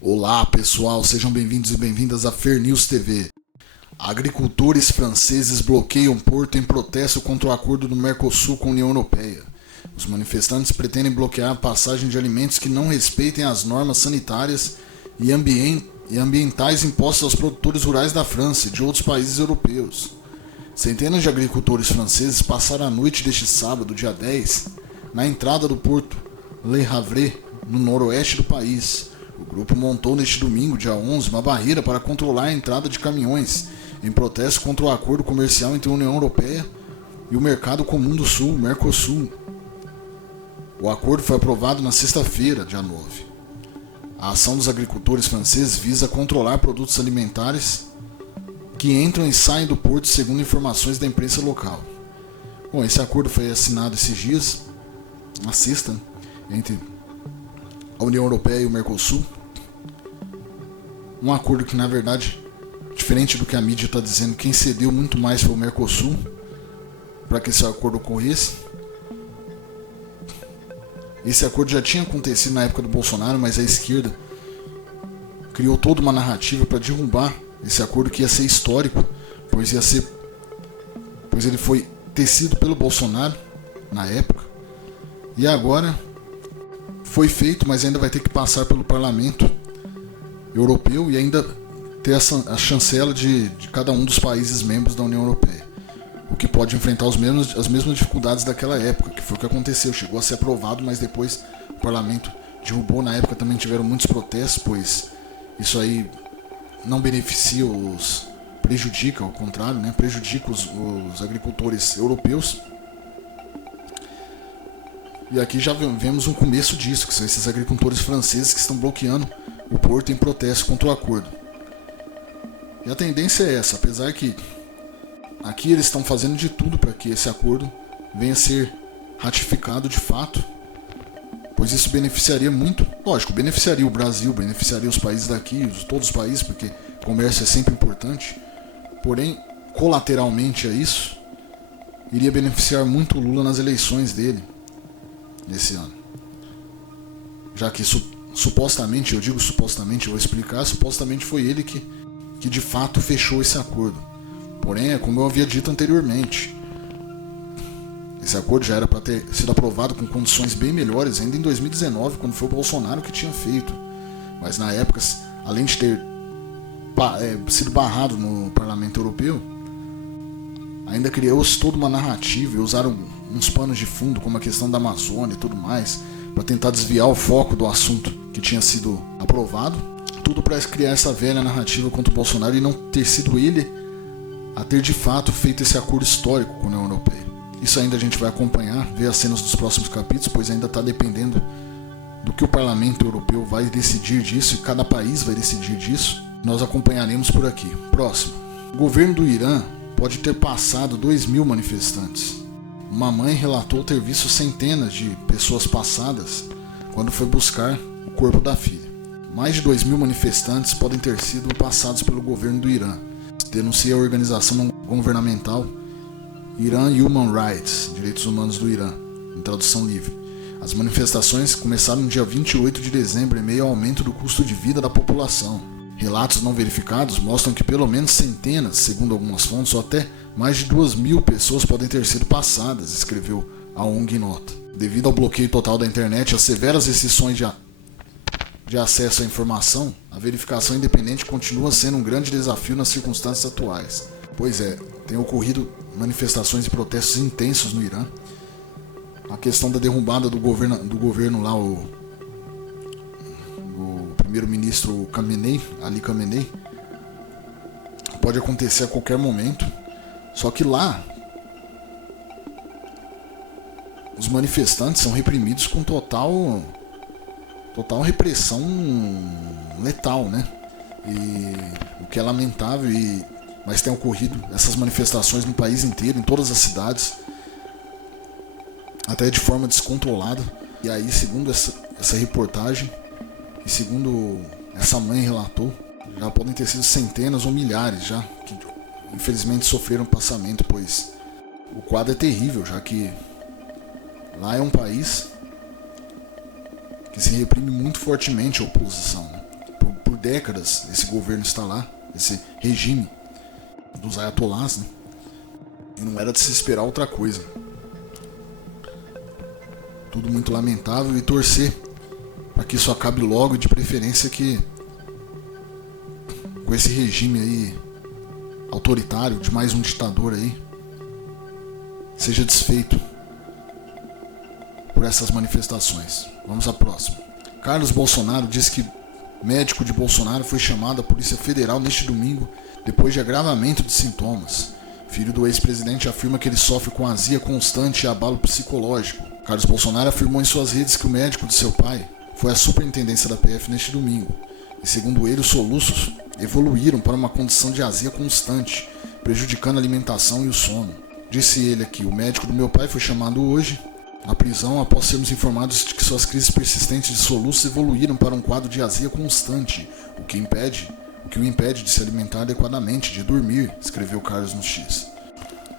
Olá pessoal, sejam bem-vindos e bem-vindas à Fair News TV. Agricultores franceses bloqueiam porto em protesto contra o acordo do Mercosul com a União Europeia. Os manifestantes pretendem bloquear a passagem de alimentos que não respeitem as normas sanitárias e ambientais impostas aos produtores rurais da França e de outros países europeus. Centenas de agricultores franceses passaram a noite deste sábado, dia 10, na entrada do porto Le Havre, no noroeste do país. O grupo montou neste domingo, dia 11, uma barreira para controlar a entrada de caminhões, em protesto contra o acordo comercial entre a União Europeia e o Mercado Comum do Sul, Mercosul. O acordo foi aprovado na sexta-feira, dia 9. A ação dos agricultores franceses visa controlar produtos alimentares que entram e saem do porto, segundo informações da imprensa local. Bom, esse acordo foi assinado esses dias, na sexta, entre a União Europeia e o Mercosul. Um acordo que, na verdade, diferente do que a mídia está dizendo, quem cedeu muito mais foi o Mercosul para que esse acordo ocorresse. Esse acordo já tinha acontecido na época do Bolsonaro, mas a esquerda criou toda uma narrativa para derrubar esse acordo, que ia ser histórico, pois ele foi tecido pelo Bolsonaro na época, e agora foi feito, mas ainda vai ter que passar pelo parlamento europeu e ainda ter a chancela de cada um dos países membros da União Europeia, o que pode enfrentar as mesmas dificuldades daquela época, que foi o que aconteceu. Chegou a ser aprovado, mas depois o parlamento derrubou. Na época também tiveram muitos protestos, pois isso aí não beneficia prejudica, ao contrário, né? Prejudica os agricultores europeus. E aqui já vemos um começo disso, que são esses agricultores franceses que estão bloqueando o porto em protesto contra o acordo. E a tendência é essa, apesar que aqui eles estão fazendo de tudo para que esse acordo venha a ser ratificado de fato, pois isso beneficiaria muito, lógico, beneficiaria o Brasil, beneficiaria os países daqui, todos os países, porque comércio é sempre importante, porém, colateralmente a isso, iria beneficiar muito o Lula nas eleições dele nesse ano, já que supostamente, eu digo supostamente, eu vou explicar, supostamente foi ele que de fato fechou esse acordo. Porém, é como eu havia dito anteriormente, esse acordo já era para ter sido aprovado com condições bem melhores ainda em 2019, quando foi o Bolsonaro que tinha feito. Mas na época, além de ter sido barrado no Parlamento Europeu, ainda criou-se toda uma narrativa e usaram uns panos de fundo, como a questão da Amazônia e tudo mais, para tentar desviar o foco do assunto que tinha sido aprovado. Tudo para criar essa velha narrativa contra o Bolsonaro e não ter sido ele a ter de fato feito esse acordo histórico com a União Europeia. Isso ainda a gente vai acompanhar, ver as cenas dos próximos capítulos, pois ainda está dependendo do que o Parlamento Europeu vai decidir disso, e cada país vai decidir disso. Nós acompanharemos por aqui. Próximo. O governo do Irã pode ter passado 2.000 manifestantes. Uma mãe relatou ter visto centenas de pessoas passadas quando foi buscar o corpo da filha. Mais de 2.000 manifestantes podem ter sido passados pelo governo do Irã, denuncia a organização não governamental Iran Human Rights, Direitos Humanos do Irã, em tradução livre. As manifestações começaram no dia 28 de dezembro em meio ao aumento do custo de vida da população. Relatos não verificados mostram que pelo menos centenas, segundo algumas fontes, ou até mais de 2.000 pessoas podem ter sido passadas, escreveu a ONG em nota. Devido ao bloqueio total da internet e às severas restrições de acesso à informação, a verificação independente continua sendo um grande desafio nas circunstâncias atuais. Pois é, tem ocorrido manifestações e protestos intensos no Irã. A questão da derrubada do governo lá, o primeiro-ministro Ali Khamenei, pode acontecer a qualquer momento. Só que lá, os manifestantes são reprimidos com total repressão letal, né? E o que é lamentável, mas tem ocorrido essas manifestações no país inteiro, em todas as cidades, até de forma descontrolada. E aí, segundo essa reportagem, e segundo essa mãe relatou, já podem ter sido centenas ou milhares já que infelizmente sofreram passamento, pois o quadro é terrível, já que lá é um país que se reprime muito fortemente a oposição, né? décadas esse governo está lá, esse regime dos ayatolás, né? E não era de se esperar outra coisa. Tudo muito lamentável, e torcer para que isso acabe logo, e de preferência que com esse regime aí autoritário de mais um ditador aí seja desfeito por essas manifestações. Vamos à próxima. Carlos Bolsonaro diz que médico de Bolsonaro foi chamado à Polícia Federal neste domingo depois de agravamento de sintomas. Filho do ex-presidente afirma que ele sofre com azia constante e abalo psicológico. Carlos Bolsonaro afirmou em suas redes que o médico de seu pai foi à superintendência da PF neste domingo. E segundo ele, os soluços evoluíram para uma condição de azia constante, prejudicando a alimentação e o sono. Disse ele aqui: o médico do meu pai foi chamado hoje à prisão após sermos informados de que suas crises persistentes de soluços evoluíram para um quadro de azia constante, o que o impede de se alimentar adequadamente, de dormir, escreveu Carlos no X.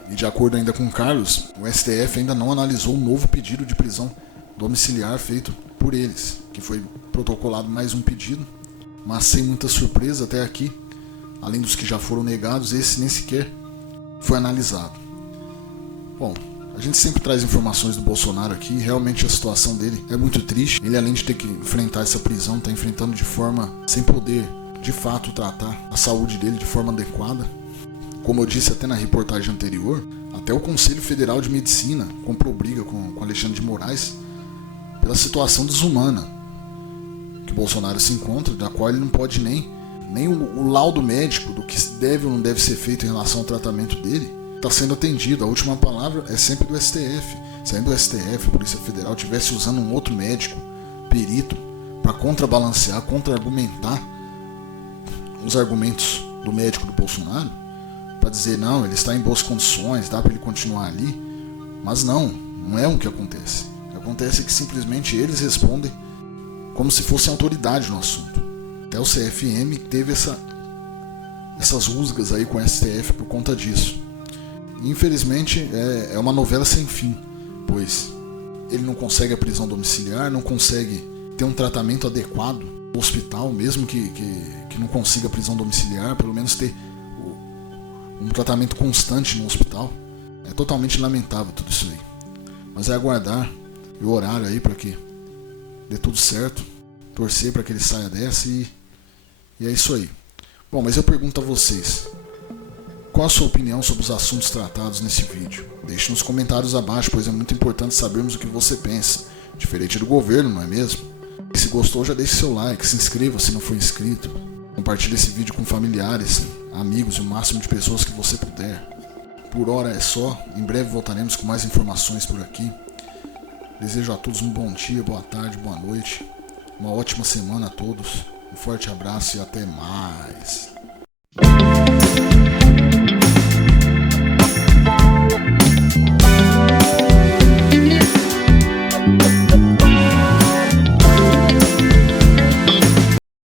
E de acordo ainda com Carlos, o STF ainda não analisou o novo pedido de prisão domiciliar feito por eles, que foi protocolado mais um pedido, mas sem muita surpresa até aqui, além dos que já foram negados, esse nem sequer foi analisado. Bom, a gente sempre traz informações do Bolsonaro aqui, e realmente a situação dele é muito triste. Ele, além de ter que enfrentar essa prisão, está enfrentando de forma sem poder de fato tratar a saúde dele de forma adequada. Como eu disse até na reportagem anterior, até o Conselho Federal de Medicina comprou briga com Alexandre de Moraes pela situação desumana que o Bolsonaro se encontra, da qual ele não pode nem o laudo médico do que deve ou não deve ser feito em relação ao tratamento dele está sendo atendido. A última palavra é sempre do STF. Se ainda o STF, a Polícia Federal, estivesse usando um outro médico, perito, para contrabalancear, contra-argumentar os argumentos do médico do Bolsonaro, para dizer, não, ele está em boas condições, dá para ele continuar ali, mas não é o que acontece. O que acontece é que simplesmente eles respondem como se fossem autoridade no assunto. Até o CFM teve essas rusgas aí com o STF por conta disso. Infelizmente é uma novela sem fim, pois ele não consegue a prisão domiciliar, não consegue ter um tratamento adequado no hospital, mesmo que não consiga a prisão domiciliar, pelo menos ter um tratamento constante no hospital. É totalmente lamentável tudo isso aí, mas é aguardar o horário aí para que dê tudo certo, torcer para que ele saia dessa, e é isso aí. Bom, mas eu pergunto a vocês, qual a sua opinião sobre os assuntos tratados nesse vídeo? Deixe nos comentários abaixo, pois é muito importante sabermos o que você pensa, diferente do governo, não é mesmo? E se gostou, já deixe seu like, se inscreva se não for inscrito, compartilhe esse vídeo com familiares, amigos e o máximo de pessoas que você puder. Por hora é só, em breve voltaremos com mais informações por aqui. Desejo a todos um bom dia, boa tarde, boa noite, uma ótima semana a todos, um forte abraço e até mais.